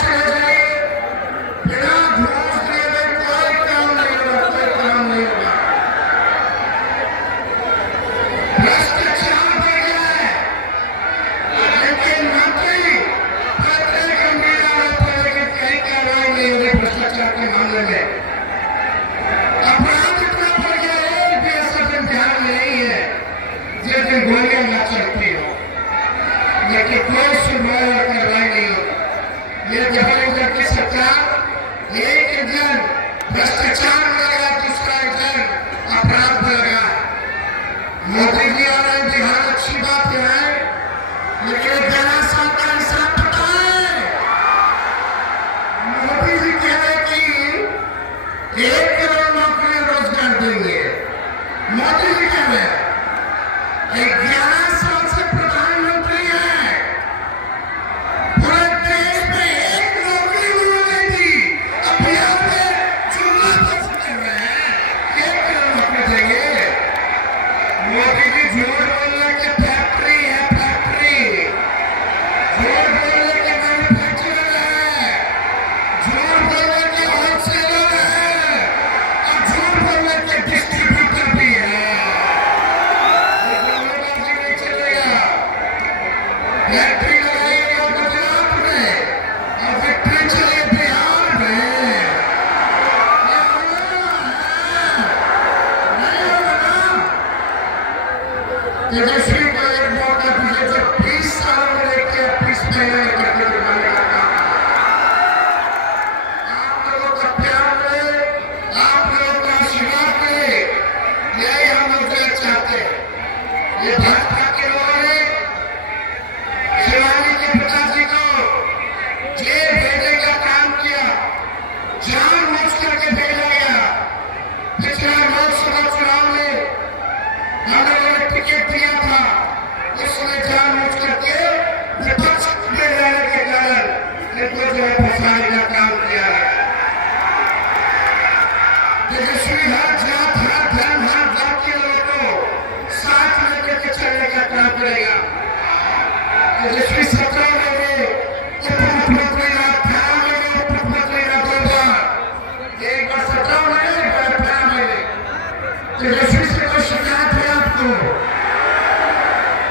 चले जाइए, बिना घूस लिए कोई काम नहीं होगा, कोई काम नहीं होगा। भ्रष्टाचार बढ़ गया है, लेकिन मंत्री पत्र गंभीर आरोप है, लेकिन कहीं कार्रवाई नहीं हो रही भ्रष्टाचार के मामले में। अपराध इतना बढ़ गया है, एक भी ऐसा दिन ध्यान नहीं है जिस दिन गोलियां न चलती हो, लेकिन कोई सुनवाई और कार्रवाई नहीं होगी। ये जबरदस्ती की सरकार एक इंजन भ्रष्टाचार में लगा, दूसरा इंजन अपराध में लगा। मोदी जी आ रहे हैं बिहार, अच्छी बात है, लेकिन 11 साल का हिसाब पता है। मोदी जी कह रहे कि 1 करोड़ नौकरियां रोजगार देंगे। मोदी जी कह रहे हैं 11 साल से प्रधानमंत्री है, पूरे देश में एक नौकरी उन्होंने दी। अब बिहार में चुनाव कर रहे हैं, 1 करोड़ नौकरी देंगे। मोदी जी झूठ बोलने की फैक्ट्री है, फैक्ट्री झूठ बोलने के मैन्युफैक्चरर है, झूठ बोलने के होलसेलर है और झूठ बोलने के डिस्ट्रीब्यूटर भी है। फैक्ट्री लगाई और गुजरात में और फैक्ट्री चली बिहार में। तेजस्वी को एक मौका दीजिए, जो 20 साल में लेके 20 महीने करके दिखाने का काम आप लोगों का प्यार मिले, आप लोगों का आशीर्वाद मिले, यही हम लोग चाहते हैं। ये भाजपा के लोगों ने शिवानी के पिताजी को जेल भेजने का काम किया, जानबूझ करके भेजा गया। पिछले लोकसभा चुनाव में हम लोगों ने टिकट दिया था, उसने जानबूझ करके विपक्ष में रहने के कारण इनको जो है फंसाने का काम किया है। तेजस्वी हर जात, हर धर्म, हर जात के लोगों को साथ लेकर के चलने का काम करेगा। तेजस्वी 17 में उप मुख्यमंत्री रहा, 18 में उप मुख्यमंत्री रहा 2 बार, एक बार 17 में, एक बार 18 में। तेजस्वी से कोई शिकायत है आपको?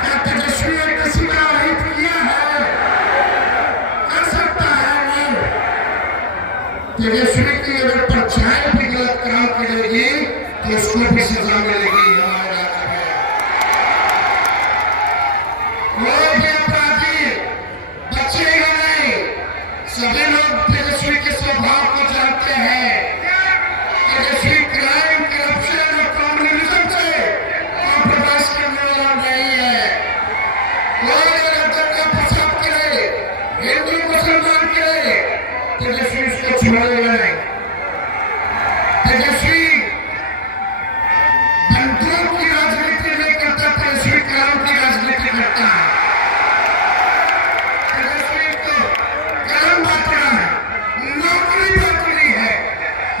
क्या तेजस्वी ने किसी का हित किया है? कर सकता है नहीं? तेजस्वी की अगर पंचायत भी गलत काम करेगी तो उसको भी सजा मिलेगी। हमारे राज्य में कोई भी अपराधी बचेगा नहीं। सभी लोग तेजस्वी के स्वभाव को जानते हैं। तेजस्वी क्राइम, करप्शन और कम्युनिज्म से कॉम्प्रोमाइज करने वाला नहीं है। कोई अगर दंगा फसाद करे, हिंदू मुसलमान करे, तेजस्वी उसको छोड़ेगा नहीं। तेजस्वी बंदूक की राजनीति नहीं करता, तेजस्वी काम की राजनीति करता है। तेजस्वी को काम बांटना है, नौकरी बांटनी है।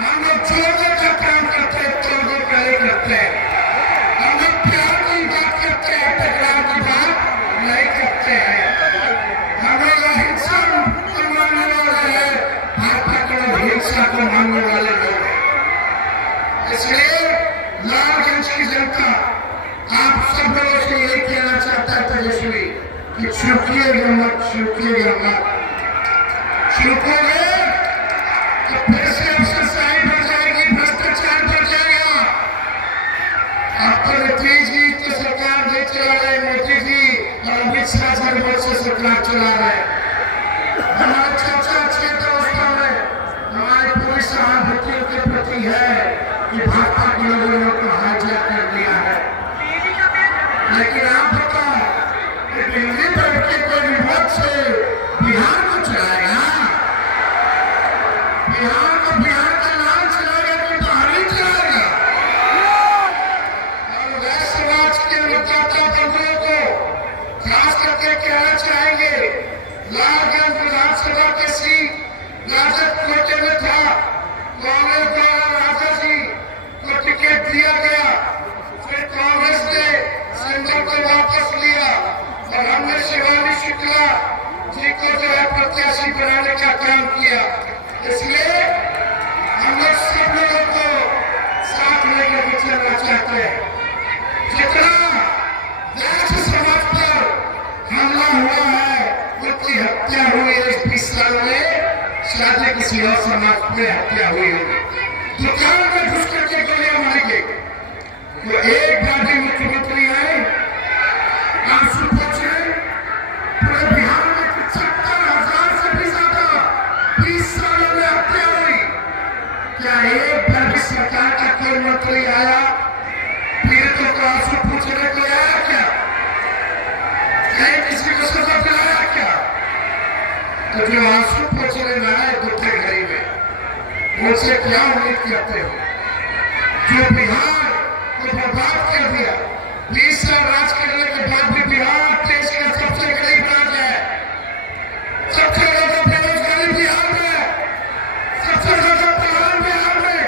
हम लोग जोड़ने का काम करते हैं, तोड़ने का नहीं करते हैं। हम लोग प्यार की बात करते हैं, टकराव की बात नहीं करते हैं। हम लोग अहिंसा को मानने वाले हैं, भाजपा के लोग हिंसा को मानने वाले लोग हैं। इसलिए लालगंज की जनता आप सब लोगों से यही कहना चाहता है तेजस्वी कि चूकिएगा मत, चूकिएगा मत। चूकोगे तो फिर से अफसरशाही बढ़ जाएगी, भ्रष्टाचार बढ़ जाएगा। अब तो नीतीश जी की सरकार नहीं चला रहे, मोदी जी और अमित शाह जी से सरकार चला रहे। हमारे चाचा अच्छे दोस्तों में हमारी पूरी सहानुभूति के प्रति है कि भाजपा के लोगों ने उनको हाईजैक कर दिया है। लेकिन आप बताओ कि दिल्ली बैठ के कोई रिमोट से बिहार को चलाएगा? बिहार को, बिहार का नाम चलाएगा कि बाहरी चलाएगा? और वैश्य समाज के मतदाता बंधुओं को खास करके कहना चाहेंगे, लालगंज विधानसभा की सीट राजद कोटे में था, कांग्रेस द्वारा राजा जी को टिकट दिया गया, फिर कांग्रेस ने सिंबल को वापस लिया और हमने शिवानी शुक्ला जी को जो है प्रत्याशी बनाने का काम किया। इसलिए हम लोग सब लोगों को साथ लेकर के चलना चाहते हैं। जितना वैश्य समाज पर हमला हुआ है, उनकी हत्या हुई है इस 20 साल में, शायद किसी और समाज में हत्या हुई होगी। दुकान में घुस करके गोलियां मारेंगे। वो एक बार भी मुख्यमंत्री आए, आंसू पहुंचे, पूरे बिहार में 75,000 से भी ज्यादा 20 सालों में हत्या हुई। क्या एक बार भी सरकार का कोई मंत्री आया पीड़ितों को आंसू पूछने को आया क्या? कहीं किसी को सजा दिलाया क्या? तो जो आंसू पूछने में आए दुखे घड़ी में, उनसे क्या उम्मीद करते हो? जो बिहार को बर्बाद कर दिया, 20 साल राज करने के बाद भी बिहार देश का सबसे गरीब राज्य है, सबसे ज्यादा बेरोजगारी बिहार में, सबसे ज्यादा पलायन बिहार में,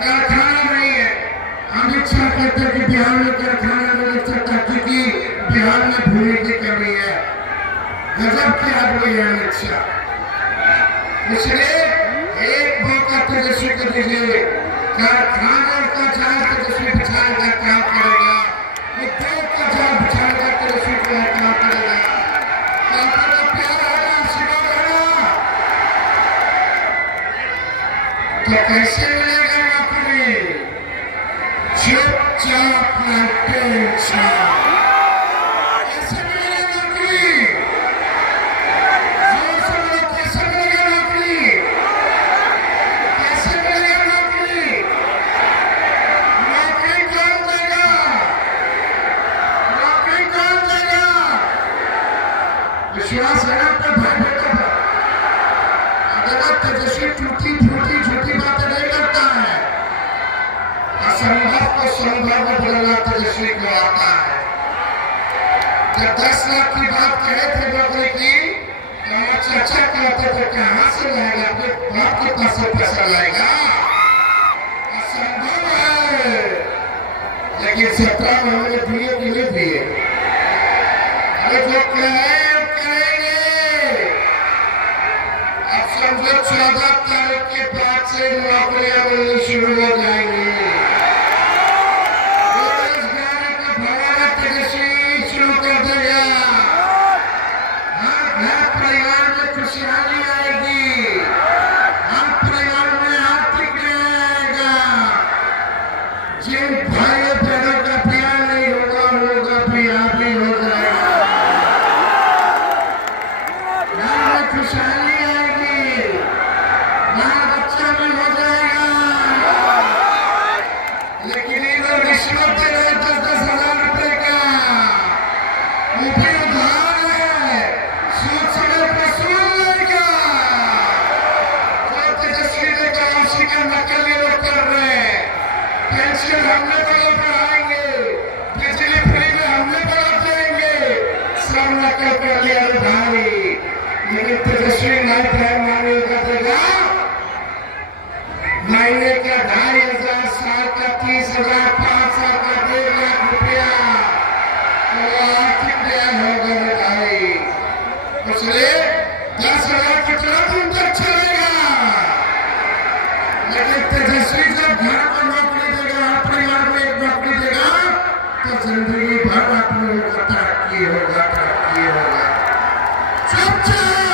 कारखाना नहीं है। अमित शाह कहते हैं कि बिहार में कारखाना नहीं सकता क्योंकि बिहार में भूमि की कमी है। गजब की आदमी है अमित शाह। इसलिए एक मौका तेजस्वी को दीजिए, कारखाना का जाल तेजस्वी बिछाने का काम करेगा, उद्योग का जाल बिछाने का तेजस्वी को काम करेगा। आपका प्यार आएगा, आशीर्वाद आएगा तो कैसे मिलेगा नौकरी? चुपचाप कैसे मिलेगा नौकरी? कैसे मिलेगा नौकरी? कैसे मिलेगा नौकरी? नौकरी कौन देगा? नौकरी कौन देगा? विश्वास है ना अपने भाई बेटों पर? अगर तेजस्वी टूटी फूटी झूठी बातें नहीं करता है, असंभव को संभव में बदलना तेजस्वी को आता है। जब 10 लाख की बात कहे थे नौकरी की, तो मैं चर्चा करते थे कहां से लाएगा, अपने बाप के पास से पैसा लाएगा? असंभव है। लेकिन 17 महीने दिए दिए दिए, अरे जो करेंगे। अब समझो 14 तारीख के बाद से नौकरियां मिलनी शुरू हो जाएंगी। बेरोजगारी का भगाना तेजस्वी शुरू कर देगा। हर घर परिवार में खुशहाली आएगी, हर परिवार में आर्थिक आएगा। जिन भाइयों बहनों का प्यार नहीं होगा, उनका प्यार भी हो जाएगा। घर में खुशहाली आएगी, बाल बच्चा भी हो जाएगा। लेकिन ये लोग रिश्वत दे रहे 10-10 हजार रुपए का, वो भी उधार है, सूद समेत वसूल लेगा। तो तेजस्वी ने कहा उसी का नकल ये लोग कर रहे हैं। पेंशन हमने बड़ा बढ़ाएंगे, बिजली फ्री में हमने बढ़ा देंगे, सब नकल कर लिया भाई। लेकिन तेजस्वी नहीं प्यार मांगे देगा। महीने का 2,500, साल का 30,000, 5 साल का 1.5 लाख रुपया, तो आर्थिक न्याय होगा भाई। इसलिए 10,000 कितना दिन तक चलेगा? लेकिन तेजस्वी जब घर पर नौकरी देगा, हर परिवार में एक नौकरी देगा, तो जिंदगी भर आप लोगों का तरक्की होगा, तरक्की होगा। चुपचाप